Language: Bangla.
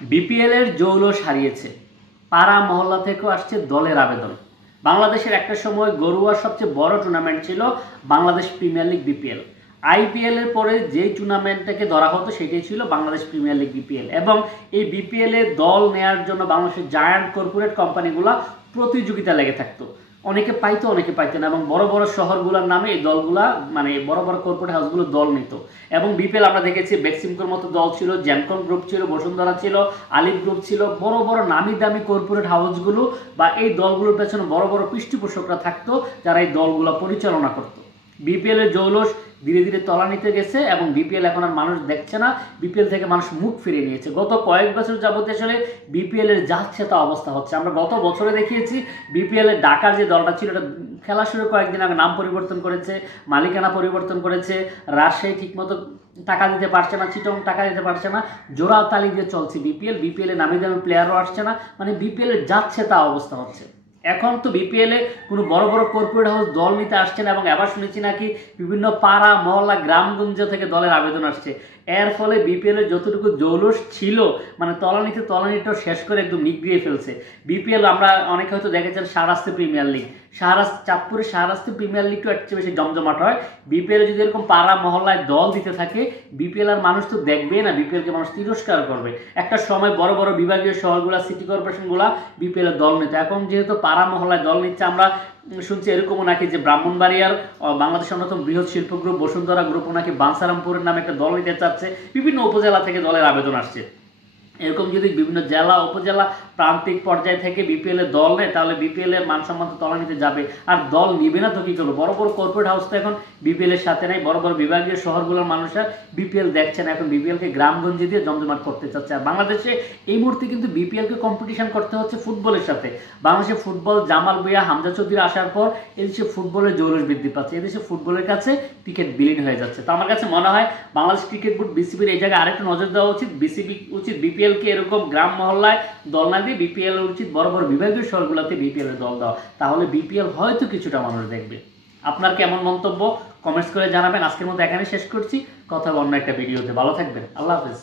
বিপিএল এর জৌলুস হারিয়েছে, পাড়া মহল্লা থেকেও আসছে দলের আবেদন। বাংলাদেশের একটা সময় গড়ুয়ার সবচেয়ে বড় টুর্নামেন্ট ছিল Bangladesh premier league BPL. IPL এর পরে যেই টুর্নামেন্টটাকে ধরা হতো সেটাই ছিল বাংলাদেশ প্রিমিয়ার লিগ বিপিএল, এবং এই বিপিএল এ দল নেয়ার জন্য বাংলাদেশের জায়ান্ট কর্পোরেট কোম্পানিগুলো প্রতিযোগিতা লেগে থাকতো। অনেকে পাইতো, অনেকে পাইতো না, এবং বড় বড় শহরগুলোর নামে এই দলগুলা মানে বড় বড় কর্পোরেট হাউসগুলো দল নিত। এবং বিপিএল আমরা দেখেছি বেক্সিমকোর মতো দল ছিল, জ্যামকন গ্রুপ ছিল, বসুন্ধরা ছিল, আলিফ গ্রুপ ছিল, বড় বড় নামি দামি কর্পোরেট হাউসগুলো বা এই দলগুলোর পেছনে বড় বড় পৃষ্ঠপোষকরা থাকতো যারা এই দলগুলো পরিচালনা করতো। বিপিএল এর জৌলুস ধীরে ধীরে তলানিতে গেছে এবং বিপিএল এখন আর মানুষ দেখছে না, বিপিএল থেকে মানুষ মুখ ফিরিয়ে নিয়েছে। গত কয়েক বছর যাবত আসলে বিপিএল এর যাচ্ছে তা অবস্থা হচ্ছে। আমরা গত বছরে দেখিয়েছি বিপিএল এর ঢাকার যে দলটা ছিল এটা খেলা শুরু কয়েকদিন আগে নাম পরিবর্তন করেছে, মালিকানা পরিবর্তন করেছে, রাজশাহী ঠিকমতো টাকা দিতে পারছে না, চিটং টাকা দিতে পারছে না, জোড়া তালি দিয়ে চলছে বিপিএল এ নামি দামি প্লেয়ারও আসছে না, মানে বিপিএল এর যাচ্ছে তা অবস্থা হচ্ছে। এখন তো বিপিএল এ কোনো বড় বড় কর্পোরেট হাউস দল নিতে আসছে না, এবং এবার শুনেছি নাকি বিভিন্ন পাড়া মহল্লা গ্রামগঞ্জ থেকে দলের আবেদন আসছে। এর ফলে বিপিএল এর যতটুকু জৌলুস ছিল মানে তলানিটা শেষ করে একদম নিগড়িয়ে ফেলছে। বিপিএল আমরা অনেকে হয়তো দেখেছেন শাহরাস্তি প্রিমিয়ার লিগ, চাঁদপুরে শাহরাস্তি প্রিমিয়ার লিগটা একটু বেশি জমজমাট হয়। বিপিএল যদি এরকম পাড়া মহল্লায় দল দিতে থাকে বিপিএল আর মানুষ তো দেখবে না, বিপিএলকে মানুষ তিরস্কার করবে। একটা সময় বড় বড় বিভাগীয় শহরগুলা সিটি কর্পোরেশনগুলা বিপিএল এর দল নিত, এখন যেহেতু পাড়া মহল্লায় দল নিচ্ছে আমরা শুনছি এরকমও নাকি যে ব্রাহ্মণবাড়িয়ার বাংলাদেশের অন্যতম বৃহৎ শিল্প গ্রুপ বসুন্ধরা গ্রুপও নাকি বাঞ্ছারামপুরের নামে একটা দল নিতে চাচ্ছে। বিভিন্ন উপজেলা থেকে দলের আবেদন আসছে। এরকম যদি বিভিন্ন জেলা উপজেলা প্রান্তিক পর্যায় থেকে বিপিএল এর দল নেয় তাহলে বিপিএল এর মানসম্মান তো তলানিতে যাবে। আর দল নিবে না তো কি করবো? বড় বড় কর্পোরেট হাউস তো এখন বিপিএল এর সাথে নাই, বড় বড় বিভাগীয় শহরগুলোর মানুষরা বিপিএল দেখছে না, এখন বিপিএল কে গ্রামগঞ্জে দিয়ে জমজমাট করতে চাচ্ছে। আর বাংলাদেশে এই মুহূর্তে কিন্তু বিপিএল কে কম্পিটিশন করতে হচ্ছে ফুটবলের সাথে। বাংলাদেশে ফুটবল জামাল ভুঁইয়া হামজা চৌধুরী আসার পর এদেশে ফুটবলের জৌলুস বৃদ্ধি পাচ্ছে, এদেশে ফুটবলের কাছে ক্রিকেট বিলীন হয়ে যাচ্ছে। তো আমার কাছে মনে হয় বাংলাদেশ ক্রিকেট বোর্ড বিসিবির এই জায়গায় আরেকটু নজর দেওয়া উচিত। বিসিবি উচিত বিপিএল কে এরকম গ্রাম মহল্লায় দল না দিয়ে বিপিএল উচিত বড় বড় বিভাগীয় শহরগুলোতে বিপিএল এর দল দেওয়া, তাহলে বিপিএল হয়তো কিছুটা মানুষ দেখবে। আপনার কেমন মন্তব্য কমেন্টস করে জানাবেন। আজকের মতো এখানে শেষ করছি, কথা হবে অন্য একটা ভিডিওতে। ভালো থাকবেন, আল্লাহ হাফেজ।